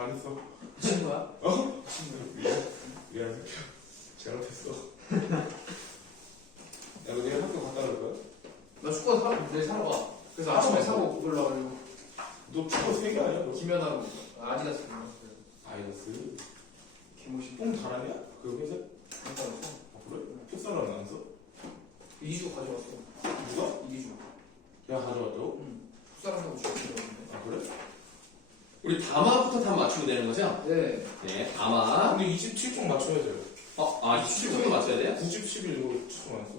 안 했어. 미친 거야? 어? 미안 새끼야. 잘못했어. 야, 너 내일 학교 갔다 올 거야? 나 축구 내일 사러 가. 그래서 아침에 사고 그러려고. 너 축구 3개 아니야? 너? 김연아로 아디다스 아이더스? 개모시 뽕 잘하냐? 그 회사? 갔다 왔어. 아, 그래? 풋살 안 나왔어? 이주 가져왔어. 누가? 이주. 내가 가져왔다고? 응. 풋살한다고 주셨는데. 아, 그래? 우리 다마부터 답 맞추면 되는 거죠? 네. 네, 다마. 근데 27쪽 맞춰야 돼요. 27쪽도 맞춰야 돼요? 90, 11 이거 추천 안 써.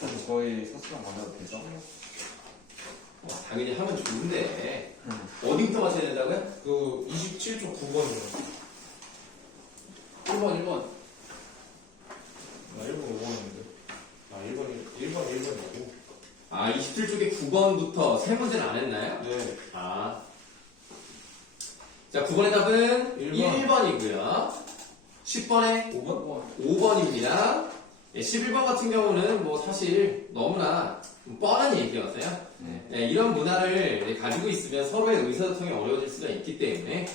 그럼 저희 서술랑 만나도 되죠? 당연히 하면 좋은데. 어디부터 맞춰야 된다고요? 그 27쪽 9번이요. 1번, 1번. 나 1번 5번인데. 아, 1번이고. 27쪽에 9번부터 세 문제는 안 했나요? 네. 자, 9번의 답은 1번. 1번이고요. 10번에 5번? 5번입니다. 11번 같은 경우는 뭐 사실 너무나 뻔한 얘기였어요. 네. 이런 문화를 가지고 있으면 서로의 의사소통이 어려워질 수가 있기 때문에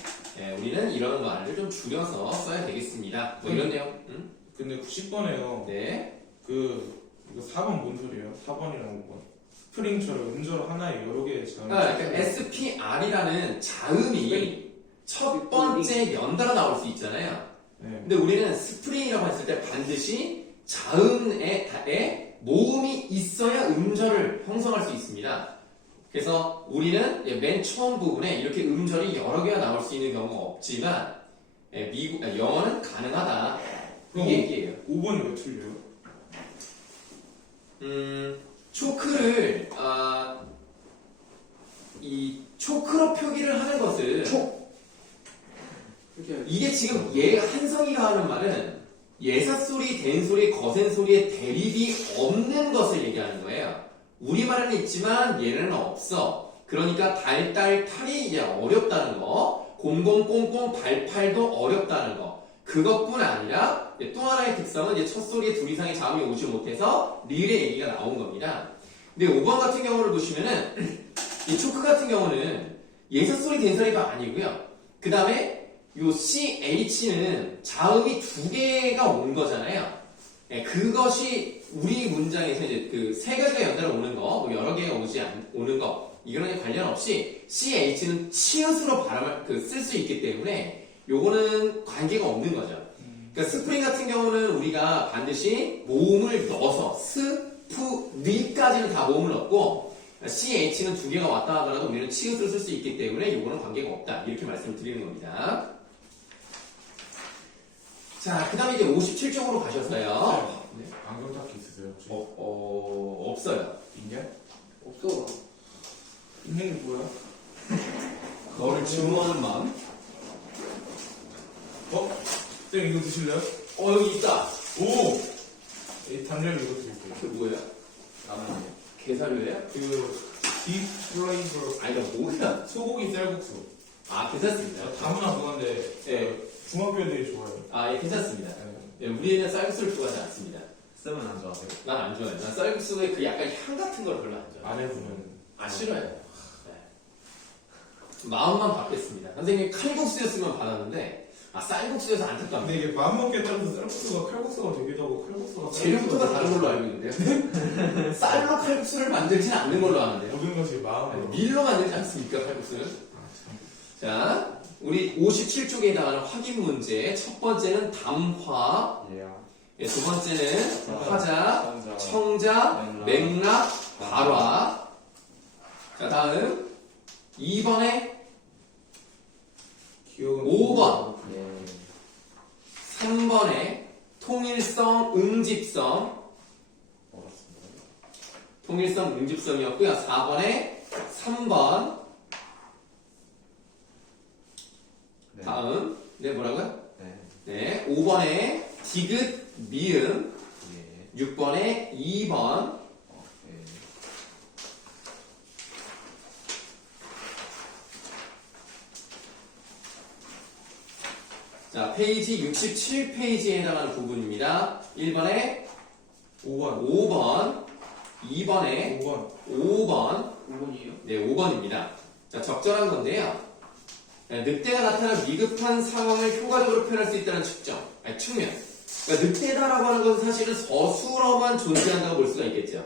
우리는 이런 말을 좀 줄여서 써야 되겠습니다. 뭐 이런 내용. 응? 근데 10번에요. 네. 이거 4번 뭔 소리예요? 4번이랑 5번. 스프링처럼 음절 하나에 여러 개의 자음이 그러니까 SPR이라는 자음이 첫 번째 연달아 나올 수 있잖아요. 네. 근데 우리는 스프링이라고 했을 때 반드시 자음에 모음이 있어야 음절을 형성할 수 있습니다. 그래서 우리는 맨 처음 부분에 이렇게 음절이 여러 개가 나올 수 있는 경우가 없지만 영어는 가능하다. 그럼 이게 얘기예요. 5번이 왜 틀려요? 초크를 이 초크로 표기를 하는 것은 이렇게. 이게 지금 한성이가 하는 말은 예사소리, 된소리, 거센소리의 대립이 없는 것을 얘기하는 거예요. 우리말은 있지만 얘는 없어. 그러니까 달달 탈이 이제 어렵다는 거, 공공꽁꽁 발팔도 어렵다는 거. 그것뿐 아니라 또 하나의 특성은 이제 첫 소리에 둘 이상의 자음이 오지 못해서 릴의 얘기가 나온 겁니다. 근데 5번 같은 경우를 보시면은 이 초크 같은 경우는 예사소리, 된소리가 아니고요. 그 다음에 요 CH는 자음이 두 개가 온 거잖아요. 그것이 우리 문장에서 이제 그 세 가지가 연달아 오는 거, 뭐 여러 개가 오는 거, 이거랑 관련 없이 CH는 치읓으로 쓸 수 있기 때문에 요거는 관계가 없는 거죠. 그러니까 스프링 같은 경우는 우리가 반드시 모음을 넣어서 리까지는 다 모음을 넣고 CH는 두 개가 왔다 하더라도 우리는 치읓을 쓸 수 있기 때문에 요거는 관계가 없다. 이렇게 말씀을 드리는 겁니다. 자, 그 다음에 이제 57쪽으로 가셨어요. 네. 안경 닦기 있으세요? 혹시? 없어요. 있냐? 없어. 있는 게 뭐야? 너를 증오하는 마음? 쌤 이거 드실래요? 여기 있다. 오! 이 담배를 이거 드릴게요. 그게 뭐예요? 라면이요. 게사료예요? 딥 플레이버 아니, 이거 뭐야? 소고기 쌀국수. 괜찮습니다. 다문화 문화인데 네. 중학교 애들이 좋아해요. 예, 괜찮습니다. 네. 우리는 쌀국수를 좋아하지 않습니다. 쌤은 안 좋아하세요? 난 안 좋아해요. 난 쌀국수에 그 약간 향 같은 걸 별로 안 좋아해요. 안 해보면 싫어요. 네. 마음만 받겠습니다. 선생님이 칼국수였으면 받았는데, 쌀국수여서 안타깝네. 근데 이게 마음먹기에 따라서 쌀국수가 칼국수가 되기도 하고 칼국수가 재료부터가 다른 걸로 알고 있는데요. 쌀로 칼국수를 만들지는 않는 걸로 아는데요. 모든 것이 마음으로. 밀로 만들지 않습니까, 칼국수는? 자, 우리 57쪽에 해당하는 확인 문제. 첫 번째는 담화. 두 번째는 화자, 청자, 맥락, 발화. 자, 다음 2번에 기억은 5번, 예. 3번에 통일성, 응집성. 통일성, 응집성이었고요. 4번에 3번. 다음, 뭐라고요? 네, 5번에 디귿, 미음. 6번에 2번. 자, 페이지 67페이지에 해당하는 부분입니다. 1번에 5번, 2번에 5번. 5번, 5번이에요? 네, 5번입니다. 자, 적절한 건데요. 늑대가 나타난 위급한 상황을 효과적으로 표현할 수 있다는 측면. 그러니까 늑대다라고 하는 것은 사실은 서술어만 존재한다고 볼 수가 있겠죠.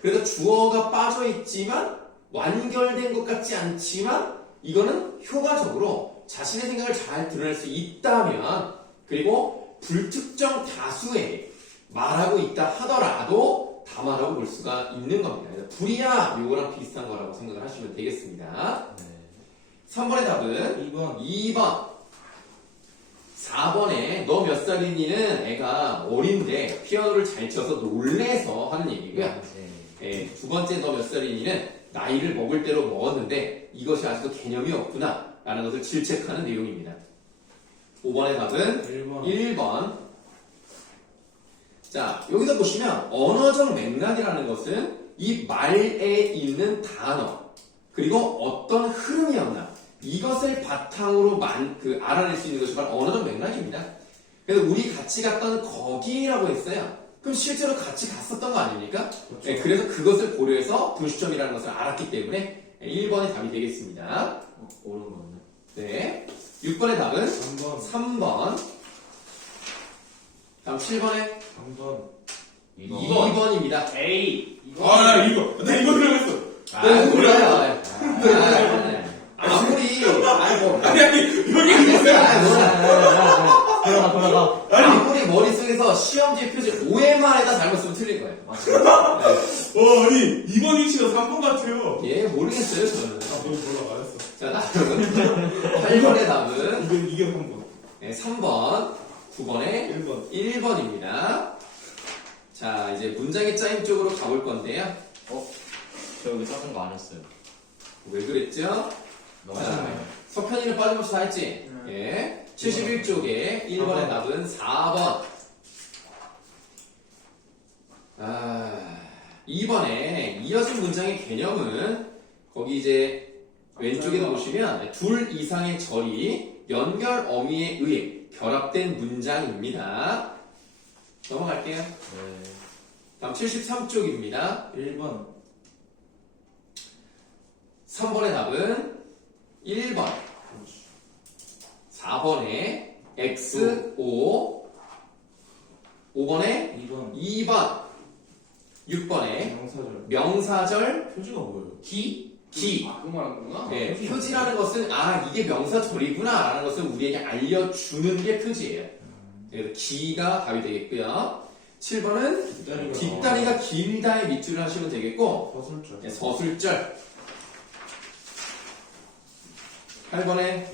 그래서 주어가 빠져 있지만 완결된 것 같지 않지만 이거는 효과적으로 자신의 생각을 잘 드러낼 수 있다면 그리고 불특정 다수에 말하고 있다 하더라도 다마라고 볼 수가 있는 겁니다. 그래서 불이야 요거랑 비슷한 거라고 생각을 하시면 되겠습니다. 3번의 답은 2번. 4번에 너 몇 살이니는 애가 어린데 피아노를 잘 쳐서 놀래서 하는 얘기고요. 예, 두 번째 너 몇 살이니는 나이를 먹을 대로 먹었는데 이것이 아직도 개념이 없구나 라는 것을 질책하는 내용입니다. 5번의 답은 1번. 자, 여기서 보시면 언어적 맥락이라는 것은 이 말에 있는 단어 그리고 어떤 흐름이었나 이것을 바탕으로 알아낼 수 있는 것이 바로 언어적 맥락입니다. 그래서 우리 같이 갔던 거기라고 했어요. 그럼 실제로 같이 갔었던 거 아닙니까? 그렇죠. 네, 그래서 그것을 고려해서 분시점이라는 것을 알았기 때문에 1번이 답이 되겠습니다. 옳은 거네. 네. 6번의 답은 3번. 3번. 다음 7번에 3번. 2번입니다. 에이. 나 이거 들어갔어. 몰라요. 아무리, 여기 돌아가. 아무리 머릿속에서 시험지의 표지 오해만 해다 잘못 쓰면 틀릴 거예요. 아니 2번 위치가 3번 같아요. 예, 모르겠어요, 저는. 너무 몰라 말했어. 자, 다음은 8번의 답은 이게 3번. 네, 3번, 9번에 1번. 1번입니다. 자, 이제 문장의 짜임 쪽으로 가볼 건데요. 저 여기 써준 거 안 했어요. 왜 그랬죠? 너무 자, 쉽네요. 석현이는 빠짐없이 다 했지? 예. 71쪽에 1번의 답은 4번. 2번에 이어진 문장의 개념은 거기 이제 왼쪽에도 보시면 둘 이상의 절이 연결 어미에 의해 결합된 문장입니다. 넘어갈게요. 네. 다음 73쪽입니다. 1번. 3번의 답은 1번. 4번에 X, O, 5번에 2번. 2번, 6번에 명사절. 명사절, 표지가 뭐예요? 기. 아, 그거 말하는 거구나. 네, 표지라는 것은 이게 명사절이구나 라는 것을 우리에게 알려주는 게 표지예요. 그래서 기가 답이 되겠고요. 7번은 뒷다리가 길다의 밑줄을 하시면 되겠고 서술절. 네, 서술절. 8번에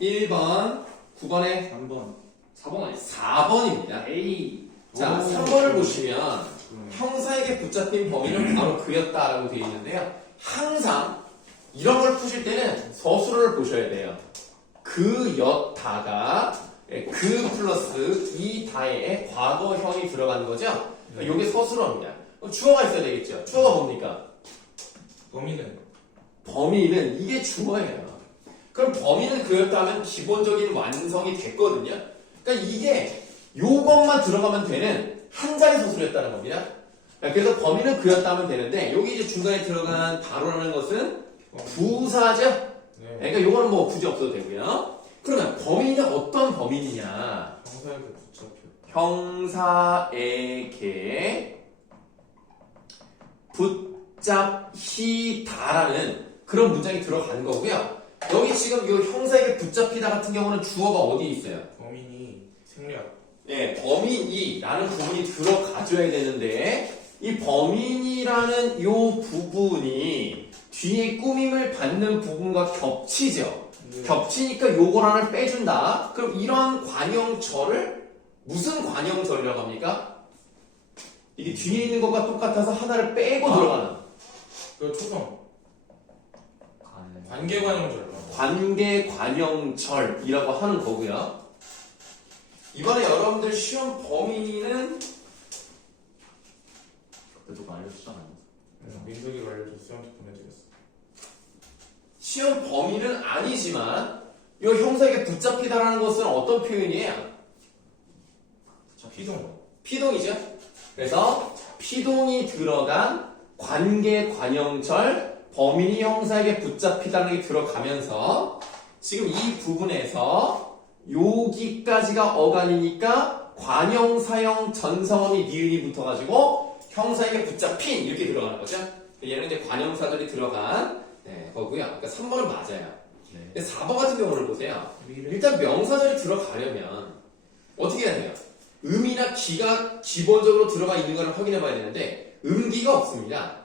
1번, 9번에 3번. 4번 아니야? 4번입니다. 에이. 자, 오. 3번을 보시면 그러네. 형사에게 붙잡힌 범인은 바로 그였다라고 되어 있는데요. 항상 이런 걸 푸실 때는 서술어를 보셔야 돼요. 그였다가 그 플러스 이 다에 과거형이 들어가는 거죠. 이게 서술어입니다. 그럼 주어가 있어야 되겠죠. 주어가 뭡니까? 범인은 이게 주어예요. 그럼 범인은 그였다면 기본적인 완성이 됐거든요. 그러니까 이게 요것만 들어가면 되는 한 자리 서술이었다는 겁니다. 그래서 범인은 그였다면 되는데 여기 이제 중간에 들어간 바로라는 것은 부사죠. 네. 그러니까 요거는 뭐 굳이 없어도 되고요. 그러면 범인은 어떤 범인이냐? 형사에게 붙잡히다라는 그런 문장이 들어가는 거고요. 여기 지금 이 형사에게 붙잡히다 같은 경우는 주어가 어디 있어요? 범인이 생략. 예, 범인이라는 부분이 들어가줘야 되는데 이 범인이라는 이 부분이 뒤에 꾸밈을 받는 부분과 겹치죠. 네. 겹치니까 요걸 하나 빼준다. 그럼 이런 관형절을 무슨 관형절이라고 합니까? 이게 뒤에 있는 것과 똑같아서 하나를 빼고 들어가는 그 초성. 관계관형절. 관계관형절이라고 하는 거고요. 이번에 여러분들 시험 범위는 누가 알려주잖아요. 민석이가 알려줘서 쌤한테 보내드렸어. 시험 범위는 아니지만 이 형사에게 붙잡히다라는 것은 어떤 표현이에요? 피동. 피동이죠. 그래서 피동이 들어간 관계관형절 범인이 형사에게 붙잡히다는 게 들어가면서 지금 이 부분에서 여기까지가 어간이니까 관형사형 전성어미 니은이 붙어가지고 형사에게 붙잡힌 이렇게 들어가는 거죠. 얘는 이제 관형사절이 들어간 거고요. 그러니까 3번은 맞아요. 네. 근데 4번 같은 경우를 보세요. 미래. 일단 명사절이 들어가려면 어떻게 해야 돼요? 음이나 기가 기본적으로 들어가 있는 걸 확인해 봐야 되는데 음기가 없습니다.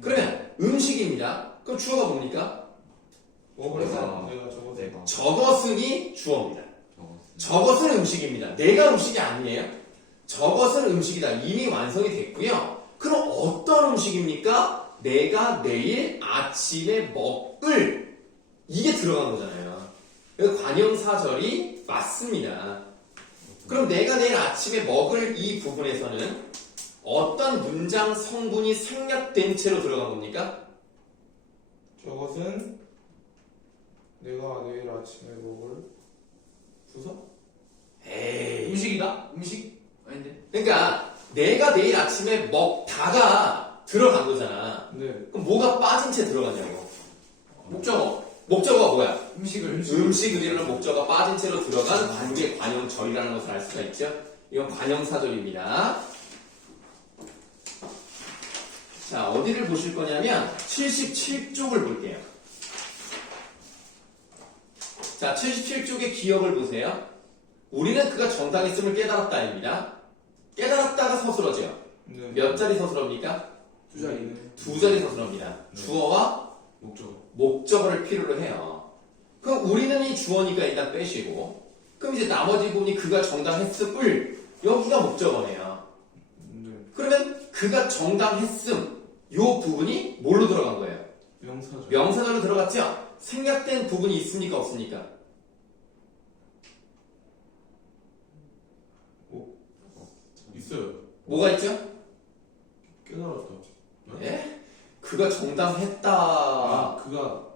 그러면 음식입니다. 그럼 주어가 뭡니까? 먹으려고 내가 저거 내가 저것은이 주어입니다. 적었어요. 저것은 음식입니다. 내가 음식이 아니에요. 저것은 음식이다. 이미 완성이 됐고요. 그럼 어떤 음식입니까? 내가 내일 아침에 먹을 이게 들어간 거잖아요. 그래서 관형사절이 맞습니다. 그럼 내가 내일 아침에 먹을 이 부분에서는 어떤 문장 성분이 생략된 채로 들어간 겁니까? 저것은 내가 내일 아침에 먹을 부서? 에이. 음식이다? 음식? 아닌데? 그러니까 내가 내일 아침에 먹다가 들어간 거잖아. 네. 그럼 뭐가 빠진 채 들어가냐고. 목적어. 목적어가 뭐야? 음식을. 음식을이라는 목적어가 빠진 채로 들어간 관계 관형절이라는 것을 알 수가 있죠. 이건 관형사절입니다. 자, 어디를 보실 거냐면 77쪽을 볼게요. 자, 77쪽의 기억을 보세요. 우리는 그가 정당했음을 깨달았다입니다. 깨달았다가 서술어죠. 네. 몇 자리 서술어입니까? 두 자리. 두 자리 서술어입니다. 주어와 목적어. 목적어를 필요로 해요. 그럼 우리는 이 주어니까 일단 빼시고, 그럼 이제 나머지 부분이 그가 정당했음을 여기가 목적어네요. 네. 그러면 그가 정당했음 요 부분이 뭘로 들어간 거예요? 명사절. 명사절로 들어갔죠? 생략된 부분이 있습니까 없습니까? 있어요. 뭐가 있죠? 깨달았다. 네? 그가 정당했다. 아, 그가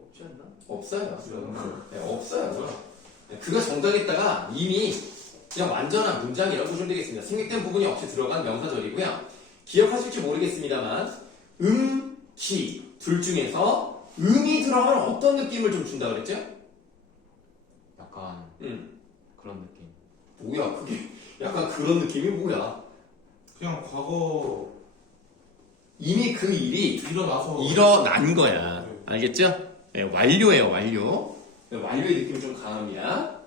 없지 않나? 없어요. 없어요. 네, 없어요. 네, 그가 정당했다가 이미 그냥 완전한 문장이라고 보시면 되겠습니다. 생략된 부분이 없이 들어간 명사절이고요. 기억하실지 모르겠습니다만 기 둘 중에서 음이 들어가면 어떤 느낌을 좀 준다 그랬죠? 약간 그런 느낌. 뭐야 그게 약간 그런 느낌이 뭐야? 그냥 과거 이미 그 일이 일어나서 일어난 거야. 네. 알겠죠? 네, 완료예요, 완료. 네, 완료의 느낌이 좀 강합니다.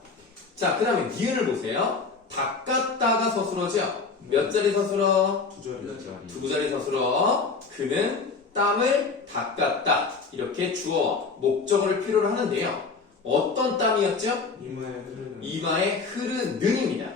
자, 그 다음에 니은을 보세요. 닦았다가 서술어죠? 몇 자리 서술어? 두 자리. 두 자리. 두 자리 서술어. 그는 땀을 닦았다. 이렇게 주어, 목적어를 필요로 하는데요. 어떤 땀이었죠? 이마에 흐르는 이마에 흐르는입니다.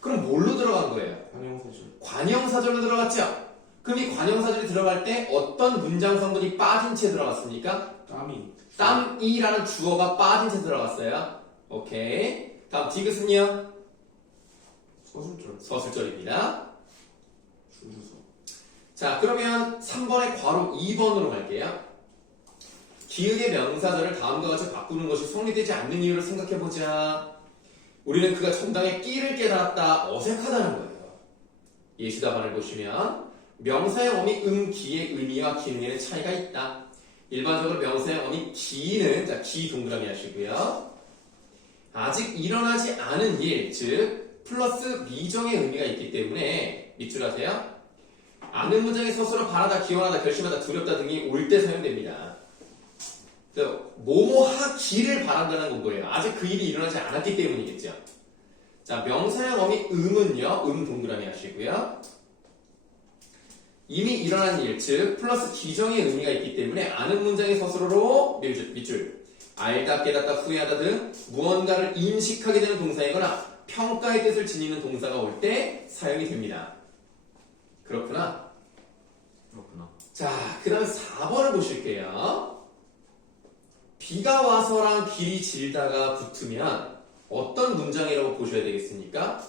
그럼 뭘로 들어간 거예요? 관형사절. 관형사절로 들어갔죠? 그럼 이 관형사절이 들어갈 때 어떤 문장 성분이 빠진 채 들어갔습니까? 땀이 땀이라는 주어가 빠진 채 들어갔어요. 오케이. 다음 디귿은요? 서술절. 서술절입니다. 줄여서. 자, 그러면 3번의 괄호 2번으로 갈게요. 기역의 명사절을 다음과 같이 바꾸는 것이 성립되지 않는 이유를 생각해보자. 우리는 그가 정당의 끼를 깨달았다. 어색하다는 거예요. 예시답안을 보시면 명사의 어미 기의 의미와 기능에는 차이가 있다. 일반적으로 명사의 어미 기는 자, 기 동그라미 하시고요. 아직 일어나지 않은 일, 즉 플러스 미정의 의미가 있기 때문에 밑줄 하세요. 아는 문장의 서술어 바라다, 기원하다, 결심하다, 두렵다 등이 올 때 사용됩니다. 뭐뭐 하기를 바란다는 건 뭐예요? 아직 그 일이 일어나지 않았기 때문이겠죠. 자, 명사형 어미 음은요, 동그라미 하시고요. 이미 일어난 일, 즉 플러스 기정의 의미가 있기 때문에 아는 문장의 서술어로 밑줄. 알다, 깨닫다, 후회하다 등 무언가를 인식하게 되는 동사이거나 평가의 뜻을 지니는 동사가 올 때 사용이 됩니다. 그렇구나. 그렇구나. 자, 그 다음에 4번을 보실게요. 비가 와서랑 길이 질다가 붙으면 어떤 문장이라고 보셔야 되겠습니까?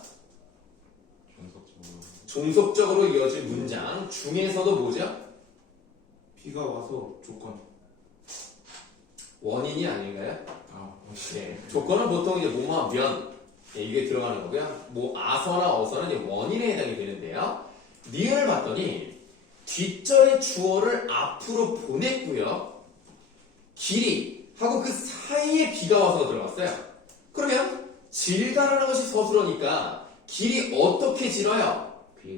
종속적으로. 종속적으로 이어진 문장 중에서도 뭐죠? 비가 와서 조건. 원인이 아닌가요? 아, 예. 조건은 보통 이제 뭐뭐하면 이게 들어가는 거고요. 뭐 아서나 어서는 이제 원인에 해당이 되는데요. 니은을 봤더니 뒷절의 주어를 앞으로 보냈고요. 길이 하고 그 사이에 비가 와서 들어갔어요. 그러면 질다라는 것이 서술어니까 길이 어떻게 질어요?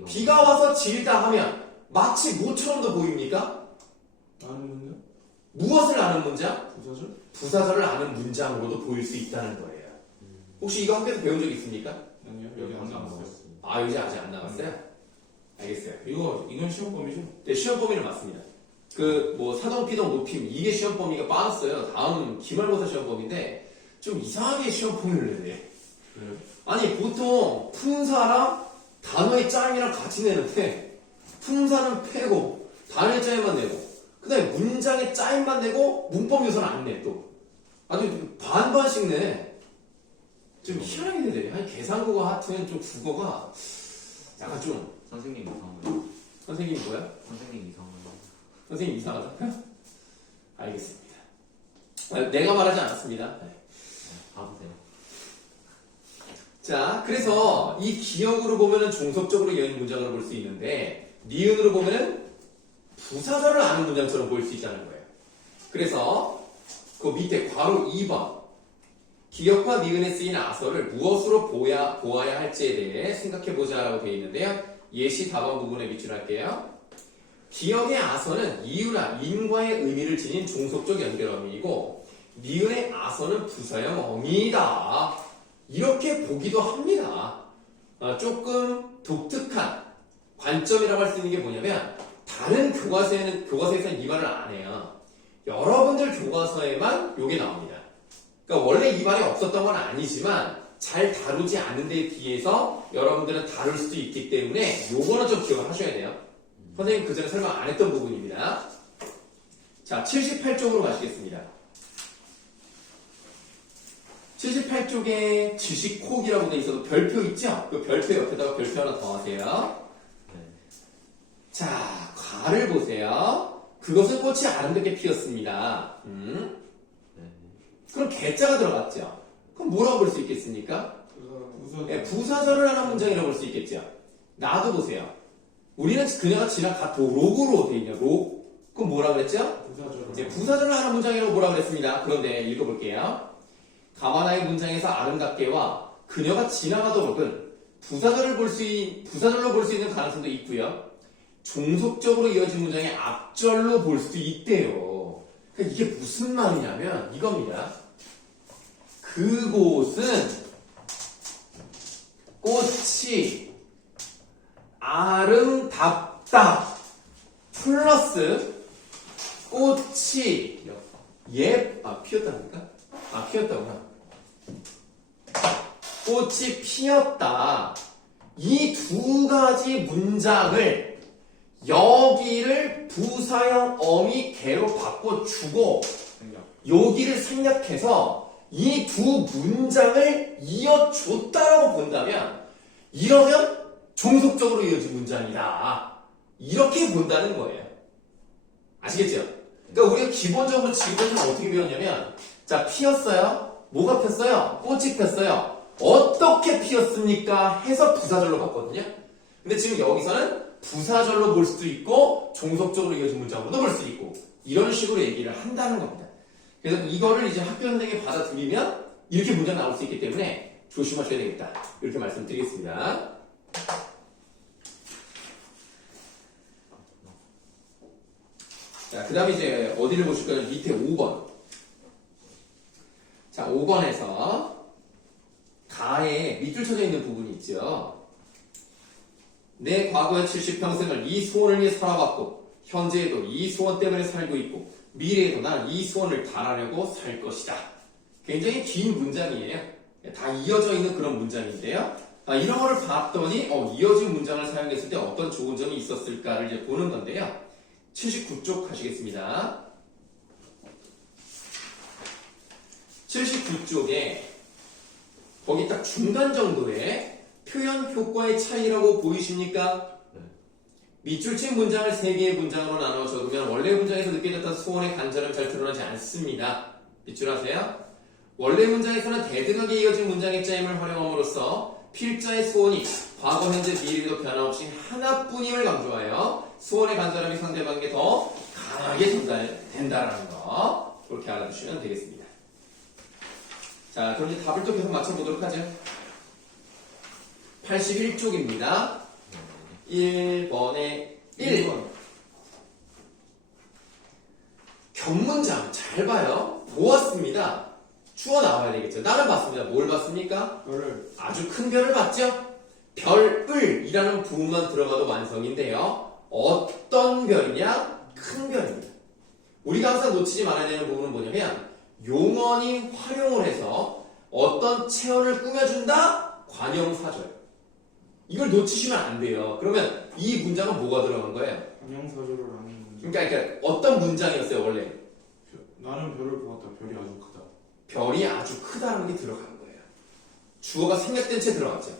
비가 와서 질다 하면 마치 뭐처럼도 보입니까? 아는 문장? 무엇을 아는 문장? 부사절? 부사절을 아는 문장으로도 보일 수 있다는 거예요. 혹시 이거 학교에서 배운 적 있습니까? 아니요, 여기 안 나왔어요. 아, 요새 아직 안 나왔어요? 알겠어요. 이건 시험 범위죠? 네, 시험 범위는 맞습니다. 그 뭐 사동, 피동, 높임 이게 시험 범위가 빠졌어요. 다음 기말고사 시험 범위인데 좀 이상하게 시험 범위를 내네. 그래요? 아니 보통 품사랑 단어의 짜임이랑 같이 내는데 품사는 빼고 단어의 짜임만 내고 그 다음에 문장의 짜임만 내고 문법 요소는 안 내 또. 아주 반반씩 내. 좀 희한하게 내네. 아니 계산국어 하트는 좀 국어가 약간 좀 선생님 이상해요. 선생님이 뭐야? 선생님 이상해요. 선생님 이상하다? 알겠습니다. 내가 말하지 않았습니다. 네. 봐보세요. 자, 그래서 이 기역으로 보면은 종속적으로 이어진 문장으로 볼 수 있는데 니은으로 보면은 부사절을 아는 문장처럼 보일 수 있다는 거예요. 그래서 그 밑에 괄호 2번 기역과 니은에 쓰인 아서를 무엇으로 보아야 할지에 대해 생각해보자라고 되어 있는데요. 예시 답안 부분에 밑줄할게요. 기역의 아서는 이유나 인과의 의미를 지닌 종속적 연결어미이고 니은의 아서는 부사형 어미이다. 이렇게 보기도 합니다. 조금 독특한 관점이라고 할 수 있는 게 뭐냐면 다른 교과서에서는 이 말을 안 해요. 여러분들 교과서에만 이게 나옵니다. 그러니까 원래 이 말이 없었던 건 아니지만 잘 다루지 않는 데에 비해서 여러분들은 다룰 수도 있기 때문에 요거는 좀 기억을 하셔야 돼요. 선생님 그 전에 설명 안 했던 부분입니다. 자, 78쪽으로 가시겠습니다. 78쪽에 지식콕이라고 돼 있어도 별표 있죠? 그 별표 옆에다가 별표 하나 더 하세요. 네. 자, 가를 보세요. 그것은 꽃이 아름답게 피었습니다. 네. 그럼 개자가 들어갔죠? 그럼 뭐라고 볼 수 있겠습니까? 부사. 네, 부사절을 하는 문장이라고 볼 수 있겠죠? 나도 보세요. 우리는 그녀가 지나가 도록으로 돼 있냐, 록. 그럼 뭐라고 그랬죠? 부사절. 이제 부사절을 하는 문장이라고 뭐라고 그랬습니다. 그런데 읽어볼게요. 가와나의 문장에서 아름답게와 그녀가 지나가도록은 부사절로 볼 수 있는 가능성도 있고요. 종속적으로 이어진 문장의 앞절로 볼 수도 있대요. 그러니까 이게 무슨 말이냐면 이겁니다. 그곳은 꽃이 아름답다 플러스 꽃이 피었답니까? 피었다구나. 꽃이 피었다. 이 두 가지 문장을 여기를 부사형 어미 개로 바꿔주고 여기를 생략해서 이 두 문장을 이어줬다라고 본다면 이러면 종속적으로 이어진 문장이다. 이렇게 본다는 거예요. 아시겠죠? 그러니까 우리가 기본적으로 지금까지는 어떻게 배웠냐면 자, 피었어요. 뭐가 폈어요? 꽃이 폈어요. 어떻게 피었습니까? 해서 부사절로 봤거든요. 근데 지금 여기서는 부사절로 볼 수도 있고 종속적으로 이어진 문장으로도 볼 수 있고 이런 식으로 얘기를 한다는 겁니다. 그래서 이거를 이제 학교 선생님이 받아들이면 이렇게 문장 나올 수 있기 때문에 조심하셔야 되겠다. 이렇게 말씀드리겠습니다. 자, 그 다음에 이제 어디를 보실까요? 밑에 5번. 자, 5번에서 가에 밑줄 쳐져 있는 부분이 있죠. 내 과거의 70평생을 이 소원을 위해 살아왔고 현재에도 이 소원 때문에 살고 있고 미래에도 나는 이 소원을 달하려고 살 것이다. 굉장히 긴 문장이에요. 다 이어져 있는 그런 문장인데요. 이런 거를 봤더니 이어진 문장을 사용했을 때 어떤 좋은 점이 있었을까를 이제 보는 건데요. 79쪽 가시겠습니다. 79쪽에 거기 딱 중간 정도의 표현 효과의 차이라고 보이십니까? 네. 밑줄 친 문장을 3개의 문장으로 나눠 적으면 원래 문장에서 느껴졌던 소원의 간절함이 잘 드러나지 않습니다. 밑줄하세요. 원래 문장에서는 대등하게 이어진 문장의 짜임을 활용함으로써 필자의 소원이 과거, 현재, 미래에도 변함없이 하나뿐임을 강조하여 소원의 간절함이 상대방에게 더 강하게 전달된다라는 거. 그렇게 알아두시면 되겠습니다. 자, 그럼 이제 답을 또 계속 맞춰보도록 하죠. 81쪽입니다. 1번에 1. 1번. 견문장 잘 봐요. 보았습니다. 주어 나와야 되겠죠. 나는 봤습니다. 뭘 봤습니까? 별을. 아주 큰 별을 봤죠? 별을이라는 부분만 들어가도 완성인데요. 어떤 별이냐? 큰 별입니다. 우리가 항상 놓치지 말아야 되는 부분은 뭐냐면 용언이 활용을 해서 어떤 체언을 꾸며준다? 관형사절. 이걸 놓치시면 안 돼요. 그러면 이 문장은 뭐가 들어간 거예요? 관형사절을 하는 문제. 그러니까 어떤 문장이었어요 원래? 나는 별을 보았다. 별이 아주 크다. 별이 아주 크다는 게 들어간 거예요. 주어가 생략된 채 들어갔죠.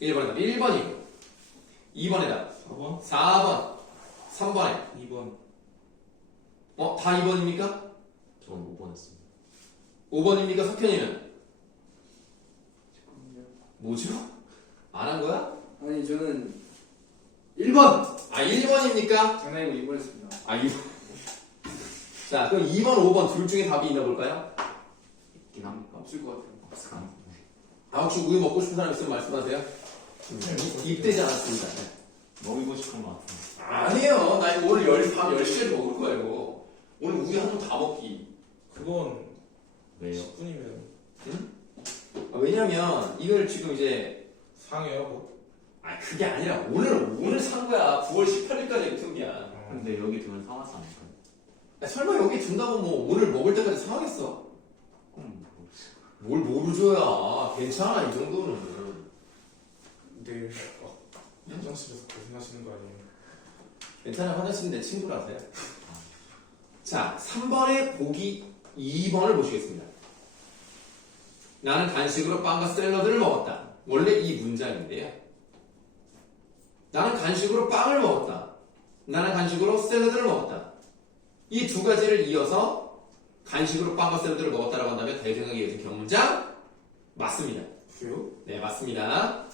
1번에 1번이고 2번에다 4번. 4번 3번에 2번. 다 2번입니까? 저는 5번 했습니다. 5번입니까? 석현이는? 뭐죠? 안 한 거야? 아니 저는 1번 1번입니까? 장난이고 2번 했습니다. 2번. 자, 그럼 2번, 5번 둘 중에 답이 있나 볼까요? 있긴 합니까? 없을 것 같아요. 없을 것 같은데. 혹시 우유 먹고 싶은 사람 있으면 말씀하세요. 입되지 않았습니다. 먹이고 싶은 것 같은데. 아니에요. 나 이거 오늘 밤 10시에 먹을 거예요. 오늘 우유 한 통 다 먹기. 그건 왜요? 10분이면 왜냐면 이걸 지금 이제 상해요. 그거? 그게 아니라 오늘 산 거야. 9월 18일까지 유통기야. 근데 여기 두면 상하지 않을까요? 설마 여기 둔다고 뭐 오늘 먹을 때까지 상하겠어? 뭘 모르줘야 괜찮아 이 정도는. 내일 화장실에서 고생하시는 거 아니에요? 괜찮아 화장실 내 친구라서요. 자 3번의 보기 2번을 보시겠습니다. 나는 간식으로 빵과 샐러드를 먹었다. 원래 이 문장인데요. 나는 간식으로 빵을 먹었다. 나는 간식으로 샐러드를 먹었다. 이 두 가지를 이어서 간식으로 빵과 샐러드를 먹었다라고 한다면 대등하게 이어진 경문장 맞습니다. 그래요? 네 맞습니다.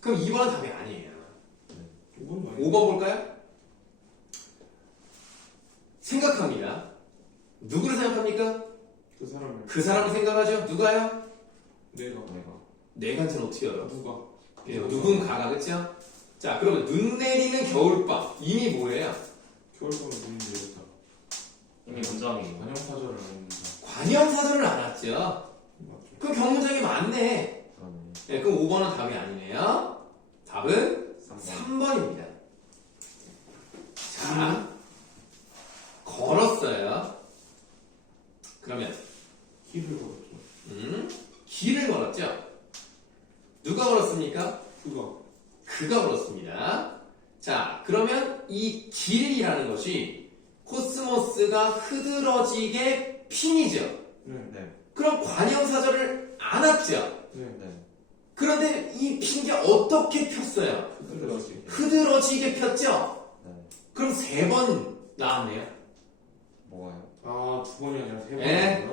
그럼 2번은 답이 아니에요. 5번 말이에요. 5번 볼까요? 생각합니다. 누구를 생각합니까? 그 사람을. 그 사람을 생각하죠. 누가요? 내가. 내가한테는 어떻게 알아? 누가? 예, 누군가가 그쵸? 자 그러면 눈 내리는 겨울밤 이미 뭐예요? 겨울밤에 눈이 내렸다. 이미 문장이에요. 관형사절을 하는 문제. 관형사절을 알았죠? 맞죠? 그럼 경문장이 맞네. 그러네. 네, 그럼 5번은 답이 아니네요. 답은 3번입니다. 자, 걸었어요. 그러면 길을 걸었죠. 길을 걸었죠. 누가 걸었습니까? 그가 걸었습니다. 자, 그러면 이 길이라는 것이 코스모스가 흐드러지게 핀이죠. 네. 그럼 관형사절을 안 했죠. 네. 그런데 이 핀 게 어떻게 폈어요? 흐드러지. 흐드러지게 폈죠? 네. 그럼 3번 나왔네요. 뭐가요? 아, 2번이 아니라 3번이요? 네.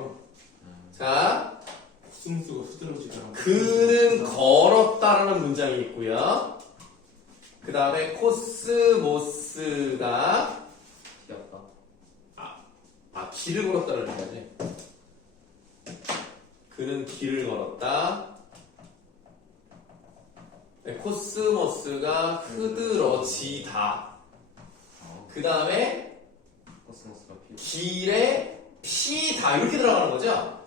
자, 코스모스가 흐드러지잖아. 그는 걸었다라는 문장이 있고요. 그 다음에 코스모스가 튀었다. 길을 걸었다라는 거지. 그는 길을 걸었다. 네, 코스모스가 흐드러지다. 그 다음에 코스모스가 피. 길에 피다 이렇게 들어가는 거죠.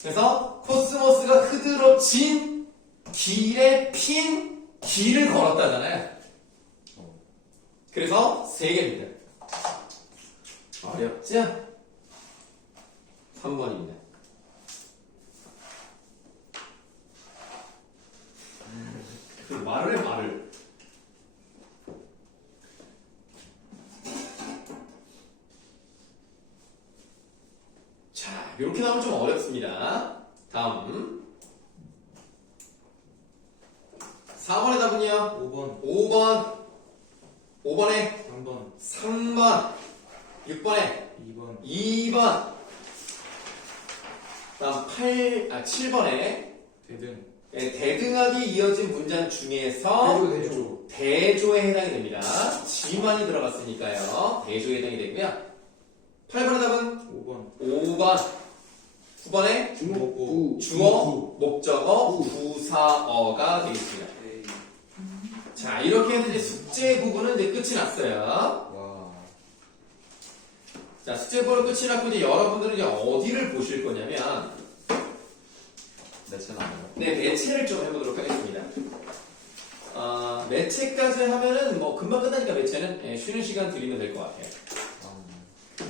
그래서 코스모스가 흐드러진 길에 핀 길을 걸었다잖아요. 그래서 3개입니다. 어렵죠? 3번입니다. 말을 해 말을. 자, 이렇게 나오면 좀 어렵습니다. 다음 4번의 답은요? 5번. 5번에 3번. 3번 6번에 2번. 2번 다음 7번에 대등. 대등하게 이어진 문장 중에서 대조. 대조에 해당이 됩니다. 지만이 들어갔으니까요. 대조에 해당이 되고요. 8번의 답은 5번 5번. 9번에 주어고 주어, 목적어, 부사어가 되겠습니다. 에이. 자, 이렇게 해서 이제 숙제 부분은 이제 끝이 났어요. 와. 자, 숙제 부분은 끝이 났고, 이제 여러분들은 이제 어디를 보실 거냐면, 매체 나와요? 네, 매체를 좀 해보도록 하겠습니다. 매체까지 하면은 뭐 금방 끝나니까 매체는 예, 쉬는 시간 드리면 될 것 같아요.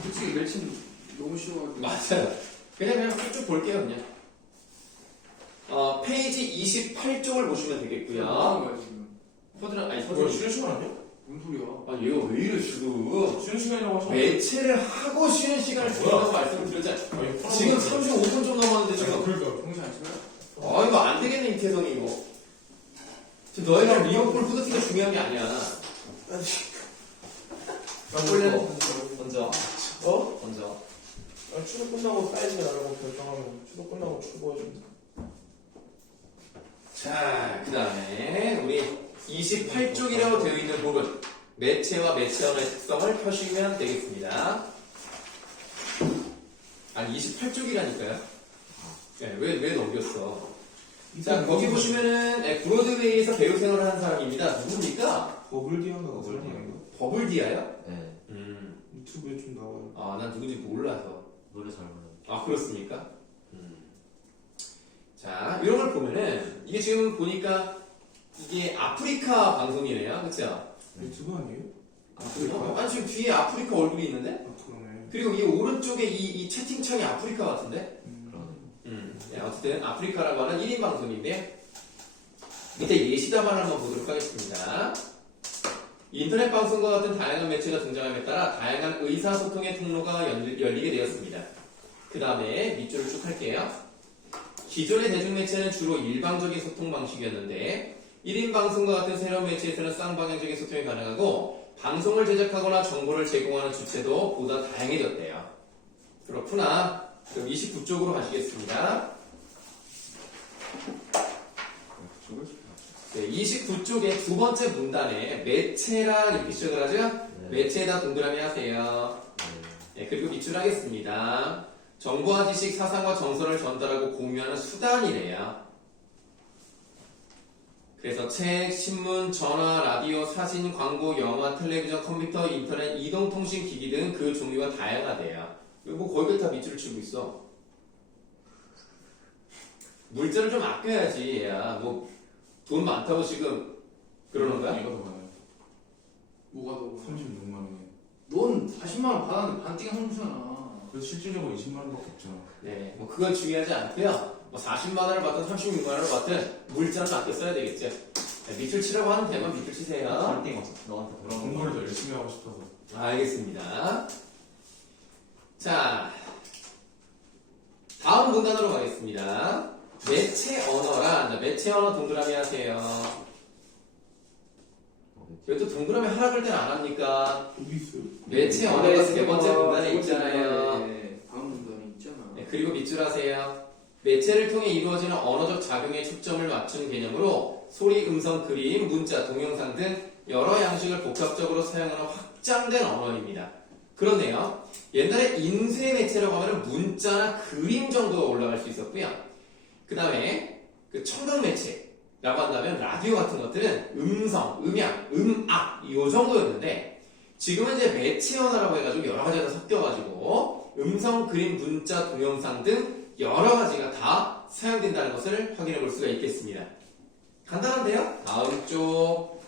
솔직히 멸치는 너무 쉬워가지고. 맞아요. 그냥 쭉 볼게요, 그냥. 페이지 28쪽을 보시면 뭐 되겠고요. 하는 거야 지금? 서준아, 아니, 뭐야 서준. 쉬는 시간 아니야? 뭔 소리야? 아, 얘가 왜 이래, 지금. 쉬는 시간이라고 하잖아 매체를 하고 쉬는 시간을 드린다고 말씀을 드렸잖아요. 지금 35분 좀 남았는데, 지금. 그러니까 정신 안 차려? 이거 안 되겠네, 이태성이, 이거. 지금 너희가 리오폴 후드티가 중요한 게 아니야. 먼저. 먼저. 어? 먼저. 추도 끝나고 사이즈가 나라고 결정하면 추도 끝나고 추구해준다 자, 그 다음에 우리 28쪽이라고 되어 있는 부분 매체와 매체 언어의 특성을 펴시면 되겠습니다. 아니 28쪽이라니까요. 네, 왜 넘겼어? 자, 거기 보시면은 브로드웨이에서 배우 생활을 하는 사람입니다. 누굽니까? 버블디아가 어떤 사람인가? 버블디아요? 네. 유튜브에 좀 나와요 난 누군지 몰라서. 노래 잘 불러요. 그렇습니까? 자, 이런 걸 보면은 이게 지금 보니까 이게 아프리카 방송이네요. 그쵸? 유튜브 아니에요? 아니 지금 뒤에 아프리카 얼굴이 있는데? 그러네 그리고 이 오른쪽에 이 채팅창이 아프리카 같은데? 그러네. 네, 어쨌든 아프리카라고 하는 1인 방송인데 밑에 예시다만 한번 보도록 하겠습니다. 인터넷 방송과 같은 다양한 매체가 등장함에 따라 다양한 의사소통의 통로가 열리게 되었습니다. 그 다음에 밑줄을 쭉 할게요. 기존의 대중매체는 주로 일방적인 소통 방식이었는데 1인 방송과 같은 새로운 매체에서는 쌍방향적인 소통이 가능하고 방송을 제작하거나 정보를 제공하는 주체도 보다 다양해졌대요. 그렇구나. 그럼 29쪽으로 가시겠습니다. 그쪽을? 네, 29쪽의 두 번째 문단에 매체랑 이렇게 시작을 하죠? 네. 매체에다 동그라미 하세요. 네, 그리고 밑줄 하겠습니다. 정보와 지식, 사상과 정서를 전달하고 공유하는 수단이래요. 그래서 책, 신문, 전화, 라디오, 사진, 광고, 영화, 텔레비전, 컴퓨터, 인터넷, 이동통신 기기 등 그 종류가 다양하대요. 이거 뭐 거기까지 다 밑줄을 치고 있어. 물자를 좀 아껴야지, 얘야. 뭐 돈 많다고 지금 그러는 거야? 이거 더 많아요 뭐가 더? 36만 원이네 넌 40만 원 받았는데 반띵 한거잖아. 그래서 실질적으로 20만 원밖에 없잖아 네, 뭐 그건 중요하지 않고요. 뭐 40만 원을 받든 36만 원을 받든 물자는 아껴 써야 되겠죠. 네, 밑줄 치라고 하는 데만 밑줄 치세요. 설딩 어차피 너한테 돌아오는 공부를 거. 더 열심히 하고 싶어서 알겠습니다. 자, 다음 문단으로 가겠습니다. 매체 언어란, 매체 언어 동그라미 하세요. 왜 또 동그라미 하라 그럴 땐 안 합니까? 여기 있어요 매체 언어가 세 번째 문단에 있잖아요. 네, 다음 문단에 있잖아. 네, 그리고 밑줄 하세요. 매체를 통해 이루어지는 언어적 작용에 초점을 맞춘 개념으로 소리, 음성, 그림, 문자, 동영상 등 여러 양식을 복합적으로 사용하는 확장된 언어입니다. 그렇네요. 옛날에 인쇄 매체라고 하면 문자나 그림 정도가 올라갈 수 있었고요. 그 다음에 그 청각 매체라고 한다면 라디오 같은 것들은 음성, 음향, 음악 이 정도였는데 지금은 이제 매체 언어라고 해가지고 여러 가지가 다 섞여가지고 음성, 그림, 문자, 동영상 등 여러 가지가 다 사용된다는 것을 확인해 볼 수가 있겠습니다. 간단한데요? 다음 쪽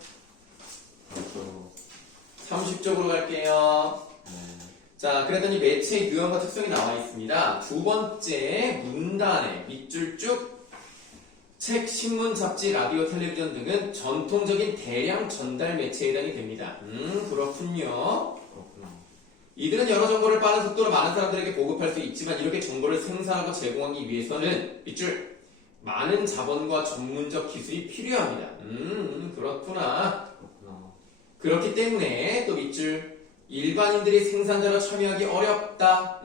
30쪽으로 갈게요. 자, 그랬더니 매체의 유형과 특성이 나와 있습니다. 두 번째 문단에 밑줄 쭉 책, 신문, 잡지, 라디오, 텔레비전 등은 전통적인 대량 전달 매체에 해당이 됩니다. 그렇군요. 이들은 여러 정보를 빠른 속도로 많은 사람들에게 보급할 수 있지만 이렇게 정보를 생산하고 제공하기 위해서는 밑줄 많은 자본과 전문적 기술이 필요합니다. 그렇구나. 그렇기 때문에 또 밑줄 일반인들이 생산자로 참여하기 어렵다.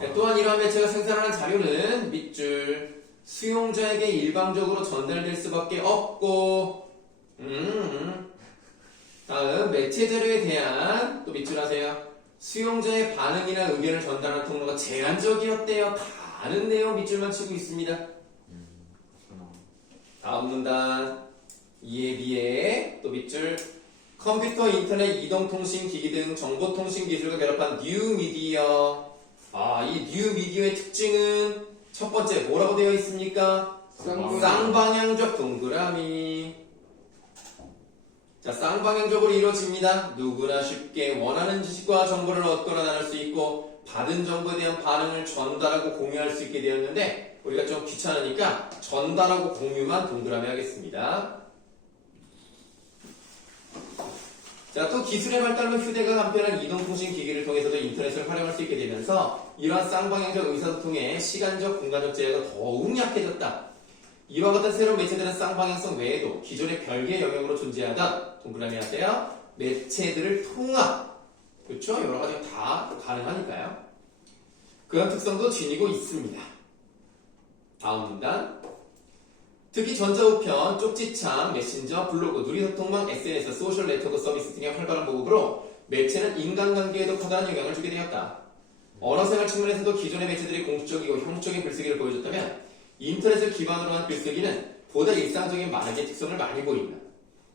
네, 또한 이러한 매체가 생산하는 자료는 밑줄 수용자에게 일방적으로 전달될 수밖에 없고 다음 매체 자료에 대한 또 밑줄 하세요. 수용자의 반응이나 의견을 전달하는 통로가 제한적이었대요. 다 아는 내용 밑줄만 치고 있습니다. 그렇구나. 다음 문단 이에 비해 또 밑줄 컴퓨터, 인터넷, 이동통신 기기 등 정보통신 기술과 결합한 뉴 미디어. 이 뉴 미디어의 특징은 첫 번째 뭐라고 되어 있습니까? 쌍방향적 동그라미. 자, 쌍방향적으로 이루어집니다. 누구나 쉽게 원하는 지식과 정보를 얻거나 나눌 수 있고 받은 정보에 대한 반응을 전달하고 공유할 수 있게 되었는데 우리가 좀 귀찮으니까 전달하고 공유만 동그라미 하겠습니다. 자, 또 기술의 발달로 휴대가 간편한 이동통신 기기를 통해서도 인터넷을 활용할 수 있게 되면서 이러한 쌍방향적 의사소통의 시간적, 공간적 제약은 더욱 약해졌다. 이와 같은 새로운 매체들은 쌍방향성 외에도 기존의 별개의 영역으로 존재하던 동그라미 하세요. 매체들을 통합. 그렇죠? 여러 가지가 다 가능하니까요. 그런 특성도 지니고 있습니다. 다음 문단. 특히 전자우편, 쪽지창, 메신저, 블로그, 누리소통망, SNS, 소셜 네트워크 서비스 등의 활발한 보급으로 매체는 인간관계에도 커다란 영향을 주게 되었다. 언어생활 측면에서도 기존의 매체들이 공식적이고 형식적인 글쓰기를 보여줬다면 인터넷을 기반으로 한 글쓰기는 보다 일상적인 말하기의 특성을 많이 보인다.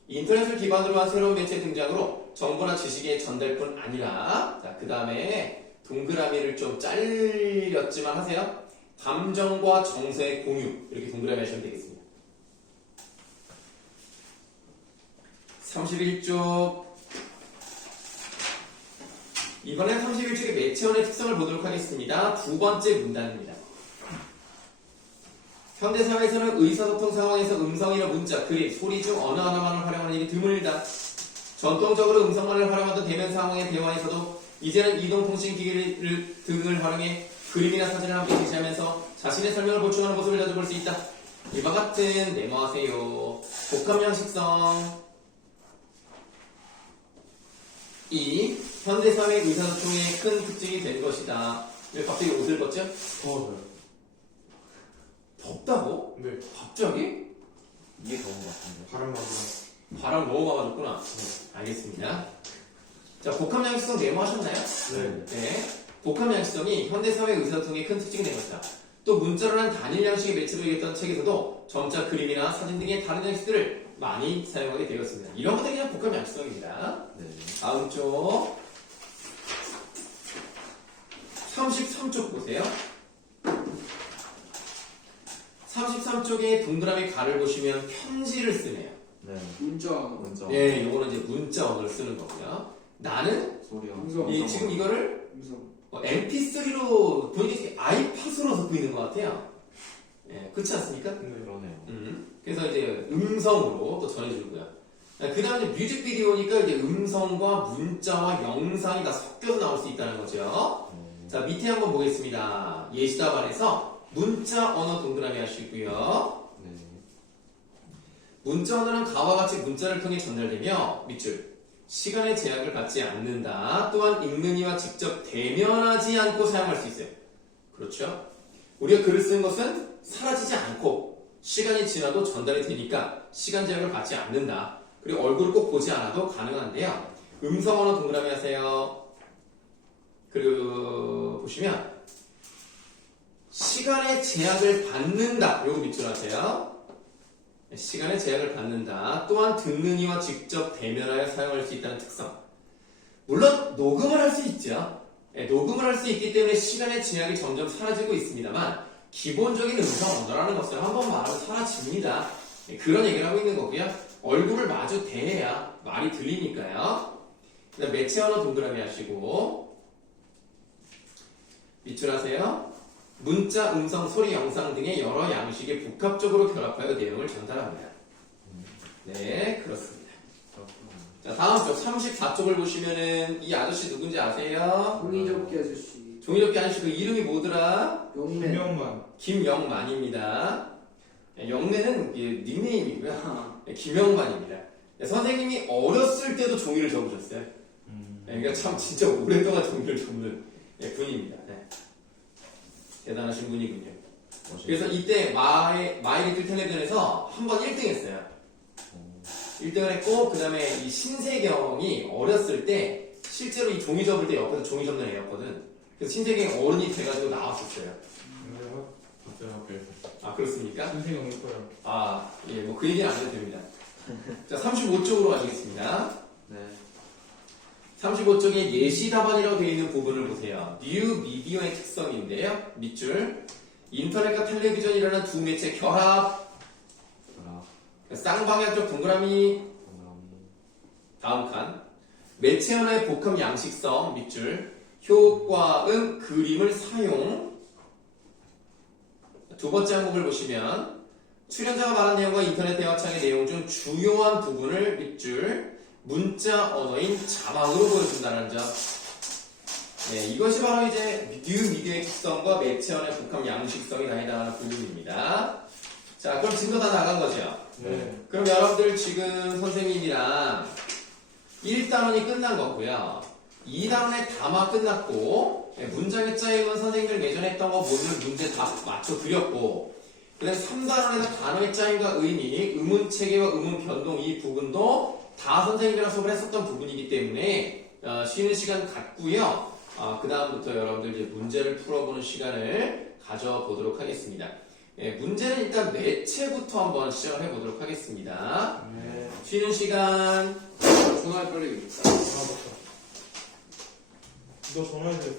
인터넷을 기반으로 한 새로운 매체 등장으로 정보나 지식의 전달뿐 아니라 그 다음에 동그라미를 좀 잘렸지만 하세요. 감정과 정서의 공유 이렇게 동그라미 하시면 되겠습니다. 31쪽 이번엔 31쪽의 매체원의 특성을 보도록 하겠습니다. 두 번째 문단입니다. 현대사회에서는 의사소통 상황에서 음성이나 문자, 그림, 소리 중 어느 하나만을 활용하는 일이 드물다. 전통적으로 음성만을 활용하던 대면 상황의 대화에서도 이제는 이동통신기기를 등을 활용해 그림이나 사진을 함께 제시하면서 자신의 설명을 보충하는 모습을 자주 볼 수 있다. 이와 같은 메모하세요. 복합양식성 이 현대사회 의사소통의 큰 특징이 된 것이다. 왜 갑자기 옷을 벗죠? 더워서요. 덥다고? 네. 갑자기? 이게 더운 것 같은데. 바람 맞으면. 바람 너무 많아졌구나. 알겠습니다. 자, 복합양식성 메모하셨나요? 네. 네. 복합양식성이 현대사회 의사소통의 큰 특징이 된 것이다. 또 문자로는 단일 양식의 매체로 얘기했던 책에서도 점자, 그림이나 사진 등의 다른 양식들을 많이 사용하게 되었습니다. 이런 것들이 그냥 복합양식성입니다. 네. 다음 쪽 33쪽 보세요. 33쪽에 동그라미 가를 보시면 편지를 쓰네요. 네. 문자 먼저. 네, 이거는 이제 문자 언어를 쓰는 거고요. 나는 소리와. 음성. 지금 이거를 음성 MP3로 보니까 아이팟으로 섞고 있는 것 같아요. 예, 그렇지 않습니까? 네. 그러네요. 그래서 이제 음성으로 또 전해주고요. 그 다음에 뮤직비디오니까 이제 음성과 문자와 영상이 다 섞여서 나올 수 있다는 거죠. 자, 밑에 한번 보겠습니다. 예시답안에서 문자 언어 동그라미 하시고요. 네. 문자 언어는 가와 같이 문자를 통해 전달되며 밑줄 시간의 제약을 받지 않는다. 또한 읽는 이와 직접 대면하지 않고 사용할 수 있어요. 그렇죠? 우리가 글을 쓰는 것은 사라지지 않고 시간이 지나도 전달이 되니까 시간 제약을 받지 않는다. 그리고 얼굴을 꼭 보지 않아도 가능한데요. 음성 언어 동그라미 하세요. 그리고 보시면 시간의 제약을 받는다. 요거 밑줄 하세요. 시간의 제약을 받는다. 또한 듣는 이와 직접 대면하여 사용할 수 있다는 특성. 물론 녹음을 할 수 있죠. 녹음을 할 수 있기 때문에 시간의 제약이 점점 사라지고 있습니다만 기본적인 음성 언어라는 것은 한번 말하고 사라집니다. 그런 얘기를 하고 있는 거고요. 얼굴을 마주 대해야 말이 들리니까요. 그다음 매체 언어 동그라미 하시고 밑줄 하세요. 문자, 음성, 소리, 영상 등의 여러 양식이 복합적으로 결합하여 내용을 전달합니다. 네, 그렇습니다. 자, 다음 쪽 34쪽을 보시면은 이 아저씨 누군지 아세요? 종이접기 아저씨 종이접기 아저씨 그 이름이 뭐더라? 영매 김영만. 김영만입니다. 영매는 닉네임이고요. 김영만입니다. 선생님이 어렸을 때도 종이를 접으셨어요. 그러니까 참 진짜 오랫동안 종이를 접는 분입니다. 네. 대단하신 분이군요. 그래서 이때 마이 리틀 텔레비전에서 한 번 1등 했어요. 1등을 했고, 그 다음에 이 신세경이 어렸을 때 실제로 이 종이 접을 때 옆에서 종이 접는 애였거든. 그래서 신세경이 어른이 돼가지고 나왔었어요. 진짜 학교에서. 아, 그렇습니까? 선생님 올 거예요. 아, 예, 뭐 그 얘기는 안 해도 됩니다. 자, 35쪽으로 가시겠습니다. 네. 35쪽에 예시 답안이라고 되어 있는 부분을 보세요. 뉴 미디어의 특성인데요. 밑줄. 인터넷과 텔레비전이라는 두 매체 결합. 쌍방향적 동그라미. 다음 칸. 매체 하나의 복합 양식성. 밑줄. 효과음 그림을 사용. 두 번째 항목을 보시면 출연자가 말한 내용과 인터넷 대화창의 내용 중 주요한 부분을 밑줄 문자 언어인 자막으로 보여준다는 점. 네, 이것이 바로 이제 뉴 미디어의 특성과 매체 언어의 복합 양식성이 다 해당하는 부분입니다. 자, 그럼 증거 다 나간 거죠? 네. 그럼 여러분들 지금 선생님이랑 1단원이 끝난 거고요. 2단원의 담화 끝났고, 문장의 짜임은 선생님들 예전에 했던 거 모두 문제 다 맞춰드렸고, 그 다음에 3단원에서 단어의 짜임과 의미, 의문 체계와 의문 변동 이 부분도 다 선생님이랑 수업을 했었던 부분이기 때문에 쉬는 시간 갖고요. 그 다음부터 여러분들 이제 문제를 풀어보는 시간을 가져보도록 하겠습니다. 예, 문제는 일단 매체부터 한번 시작을 해보도록 하겠습니다. 네. 쉬는 시간. 전화할 빨리. 아, 맞다. 너 전화해도 됐어?